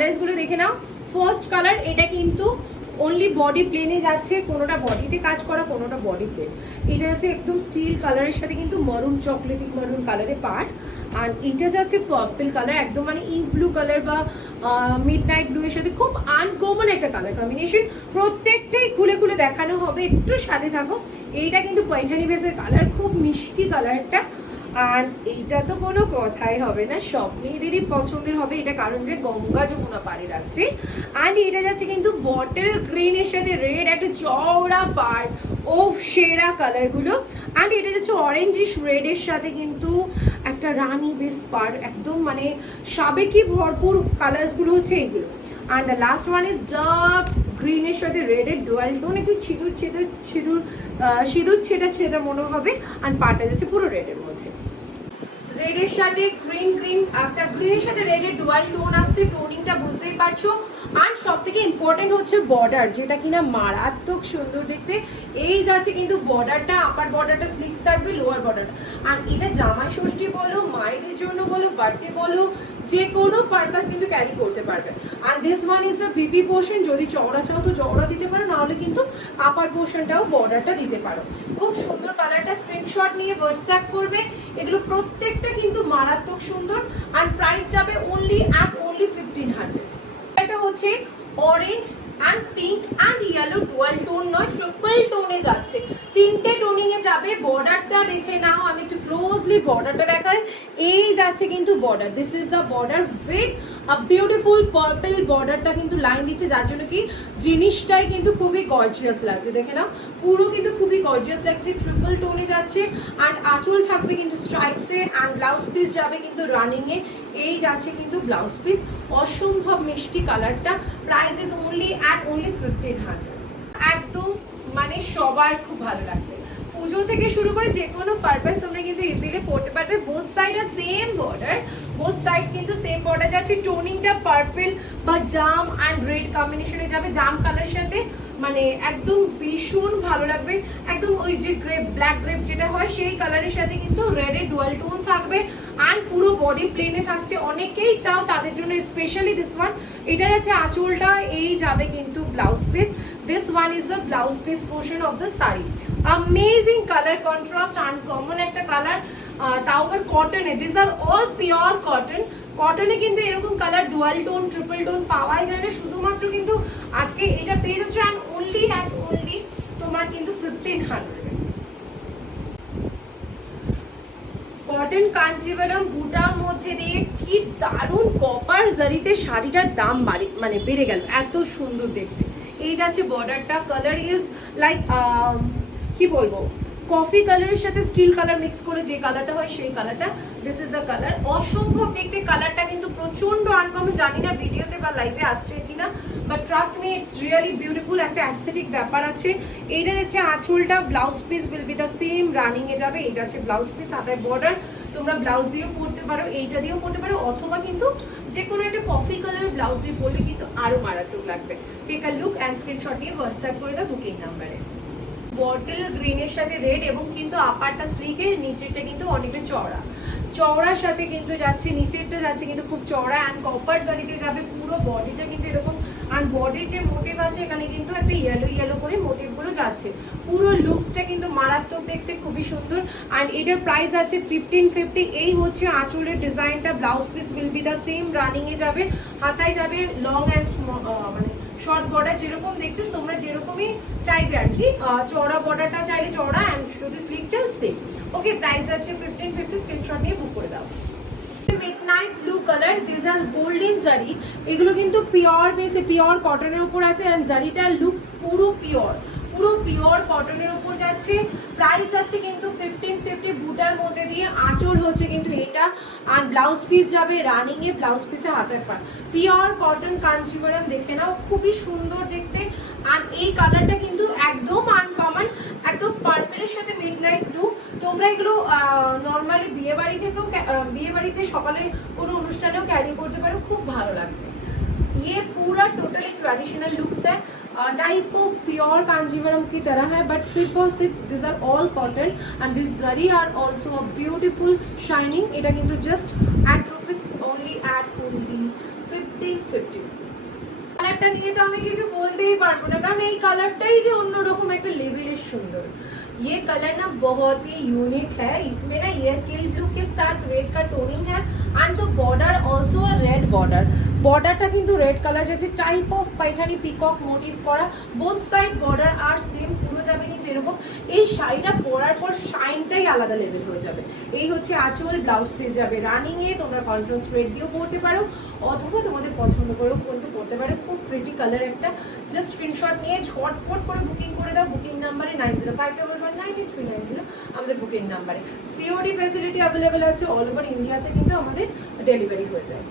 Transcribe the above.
কালার্সগুলো দেখে নাও। First colour, এটা কিন্তু অনলি বডি প্লেনে যাচ্ছে, কোনোটা বডিতে কাজ করা, কোনোটা বডি প্লেন। এটা হচ্ছে একদম স্টিল কালারের সাথে কিন্তু মরুন চকলেটি মরুন কালারে পার। আর এটা যাচ্ছে পার্পল কালার, একদম মানে ইঙ্ক ব্লু কালার বা মিড নাইট ব্লু এর সাথে খুব আনকমন একটা কালার কম্বিনেশন। প্রত্যেকটাই খুলে খুলে দেখানো হবে, একটু সাথে থাকো। এইটা কিন্তু পয়ঠানি বেসের কালার, খুব মিষ্টি কালারটা। আর এইটা তো কোনো কথাই হবে না, সব মেয়েদেরই পছন্দের হবে এটা, কারণ যে গঙ্গা যমুনা পাড়ের আছে। আর এটা যাচ্ছে কিন্তু বটল গ্রিনের সাথে রেড, একটা চওড়া পাড়, ও সেরা কালারগুলো। আর এটা যাচ্ছে অরেঞ্জিশ রেডের সাথে কিন্তু একটা রানী বেস পাড়, একদম মানে সাবেকি ভরপুর কালার্সগুলো হচ্ছে এইগুলো। Are the last one is dark গ্রিনের সাথে রেডের ডুয়াল টোন, একটু সিঁদুর ছেটা মনে হবে। আর পাড়টা যাচ্ছে পুরো রেডের মধ্যে, রেডের সাথে গ্রিন, একটা গ্রিনের সাথে রেডের ডুয়াল টোন আসছে, টোনিংটা বুঝতেই পারছো। আর সব থেকে ইম্পর্টেন্ট হচ্ছে বর্ডার, যেটা কিনা মারাত্মক সুন্দর দেখতে। এই যাচ্ছে কিন্তু বর্ডারটা, আপার বর্ডারটা স্লিক্স থাকবে, লোয়ার বর্ডারটা। আর এটা জামাই ষষ্ঠী বলো, মায়েদের জন্য বলো, বার্থডে বলো, যে কোনো পারপাস কিন্তু ক্যারি করতে পারবে। আর this one is the BP portion, যদি চওড়া চাও তো চওড়া দিতে পারো, নাহলে কিন্তু আপার পোর্শনটাও বর্ডারটা দিতে পারো। খুব সুন্দর কালারটা, স্ক্রিনশট নিয়ে হোয়াটসঅ্যাপ করবে। এগুলো প্রত্যেকটা কিন্তু মারাত্মক সুন্দর। আর প্রাইস যাবে অনলি 1500। এটা হচ্ছে orange and pink and yellow dual tone নয়, ট্রিপল টোনে যাচ্ছে, তিনটে টোনিং এ যাবে। বর্ডারটা দেখে নাও, আমি একটু ক্লোজলি বর্ডারটা দেখাই। এই যাচ্ছে কিন্তু border, this is the border with a beautiful purple বর্ডারটা কিন্তু লাইন দিচ্ছে, যার জন্য কি জিনিসটাই কিন্তু খুবই গর্জিয়াস লাগছে। দেখে নাও, পুরো কিন্তু খুবই গর্জিয়াস লাগছে, ট্রিপল টোনে যাচ্ছে। আর আঁচল থাকবে কিন্তু স্ট্রাইপসে, অ্যান্ড ব্লাউজ পিস যাবে কিন্তু রানিং এ। এই যাচ্ছে কিন্তু ব্লাউজ পিস, অসম্ভব মিষ্টি কালারটা। Price is only 1500। একদম মানে সবার খুব ভালো লাগবে। পুজো থেকে শুরু করে যে কোনো পারপাস তোমরা কিন্তু ইজিলি পড়তে পারবে। বোথ সাইড আর সেম বর্ডার, বোথ সাইড কিন্তু সেম বর্ডার যাচ্ছে। টোনিংটা পার্পল বা জাম অ্যান্ড রেড কম্বিনেশনে যাবে, জাম কালার সাথে, মানে একদম ভীষণ ভালো লাগবে। একদম ওই যে গ্রেপ, ব্ল্যাক গ্রেপ যেটা হয় সেই কালারের সাথে কিন্তু রেডের ডুয়াল টোন থাকবে। অ্যান্ড পুরো বডি প্লেনে থাকছে, অনেকেই চাও তাদের জন্য স্পেশালি দিস ওয়ান। এটা যাচ্ছে আঁচলটা, এই যাবে কিন্তু blouse piece. This one is the blouse piece portion of the sari. Amazing colour contrast, uncommon একটা কালার, তাও আবার কটনে। This are all pure cotton. কটনে কিন্তু এরকম colour dual tone triple tone পাওয়াই যায় না, শুধুমাত্র কিন্তু আজকে এটা পেয়ে যাচ্ছ। অ্যান্ড অনলি তোমার কিন্তু 1500। কটন কাঞ্জিভারাম বুটার মধ্যে দিয়ে কি দারুণ কপার জারিতে শাড়িটার দাম মানে বেড়ে গেল, এত সুন্দর দেখতে। এই যাচ্ছে বর্ডারটা, কালার ইজ লাইক কি বলবো, কফি কালারের সাথে স্টিল কালার মিক্স করে যে কালারটা হয় সেই কালারটা। দিস ইজ দ্য কালার, অসম্ভব দেখতে। কালারটা কিন্তু প্রচন্ড আনকমন, জানি না ভিডিওতে বা লাইভে আসছে কিনা, but trust me it's really beautiful, একটা অ্যাস্থেটিক ব্যাপার আছে। এইটা যাচ্ছে আঁচলটা, blouse piece will be the same, running এ যাবে। এই যাচ্ছে ব্লাউজ পিস, হাতের বর্ডার। তোমরা ব্লাউজ দিয়েও পরতে পারো, এইটা দিয়েও পরতে পারো, অথবা কিন্তু যে কোনো একটা কফি কালারের ব্লাউজ দিয়ে পরলে কিন্তু আরো মারাত্মক লাগবে। Take a look and screenshot নিয়ে হোয়াটসঅ্যাপ করে দাও বুকিং নাম্বারে। বটল গ্রিনের সাথে রেড, এবং কিন্তু আপারটা স্লিকে, নিচেরটা কিন্তু অনেকটা চওড়ার সাথে কিন্তু যাচ্ছে, নিচেরটা যাচ্ছে কিন্তু খুব চওড়া। অ্যান্ড কপার জারিতে যাবে, পুরো বডিটা কিন্তু এরকম। আর বডির যে মোটিভ আছে এখানে কিন্তু একটা ইয়েলো করে মোটিভগুলো যাচ্ছে, পুরো লুকসটা কিন্তু মারাত্মক দেখতে, খুবই সুন্দর। আর এটার প্রাইস আছে 1550। এই হচ্ছে আঁচলের ডিজাইনটা, blouse piece will be the same, running এ যাবে। হাতায় যাবে লং অ্যান্ড মানে শর্ট বর্ডার, যেরকম দেখছো তোমরা যেরকমই চাইবে আর কি। চওড়া বর্ডারটা চাইলে চওড়া, অ্যান্ড যদি স্লিক চাও স্লিক। ওকে, প্রাইস আছে 1550, স্ক্রিনশট নিয়ে বুক করে দাও। Midnight blue colour, this are golden zari. এগুলো কিন্তু পিওর বেসে, পিওর কটনের উপর আছে। অ্যান্ড জারিটার লুকস পুরো পিওর কটনের উপর যাচ্ছে। প্রাইস আছে কিন্তু 1550, বুটার মধ্যে দিয়ে। আঁচল হচ্ছে কিন্তু এটা, আর ব্লাউজ পিস যাবে রানিং এ, ব্লাউজ পিসে হাতের পার। পিওর কটন কাঞ্জিভারাম, দেখে নাও, খুবই সুন্দর দেখতে। আর এই কালারটা কিন্তু একদম আনকমন, একদম পার্পলের সাথে মিডনাইট ব্লু। তোমরা এগুলো নর্মালি বিয়ে বাড়িতে সকালে কোনো অনুষ্ঠানেও ক্যারি করতে পারো, খুব ভালো লাগবে। ये पूरा टोटली ट्रेडिशनल लुक्स है, टाइप ऑफ प्योर कांजीवरम की तरह है, बट सिर्फ और सिर्फ this are all cotton and this zari are also a beautiful shining. এটা কিন্তু জাস্ট at rupees only 1550। কালারটা নিয়ে তো আমি কিছু বলতেই পারবো না, কারণ এই কালারটাই যে অন্যরকম একটা লেভেলের সুন্দর। ये कलर ना बहुत ही यूनिक है, इसमें ना ये टील ब्लू के साथ रेड का टोनिंग है and the border also a red border. बॉर्डरটা কিন্তু রেড কালার আছে, type of Paithani peacock motif করা, both side border are same, পুরো যাবে কিন্তু এরকম। এই শাড়িটা পরার পর শাইনটাই আলাদা লেভেল হয়ে যাবে। এই হচ্ছে আঁচল, ব্লাউজ পিস যাবে রানিং এ, তোমরা কন্ট্রাস্ট রেড দিয়েও পরতে পারো অথবা তোমাদের পছন্দ করেও কিন্তু পরতে পারো। খুব প্রিটি কালার একটা, জাস্ট স্ক্রিনশট নিয়ে ঝটপট করে বুকিং করে দাও। বুকিং নাম্বারে 9051198390 আমাদের বুকিং নাম্বারে। সিওডি ফ্যাসিলিটি অ্যাভেলেবেল আছে, অল ওভার ইন্ডিয়াতে কিন্তু আমাদের ডেলিভারি হয়ে যায়।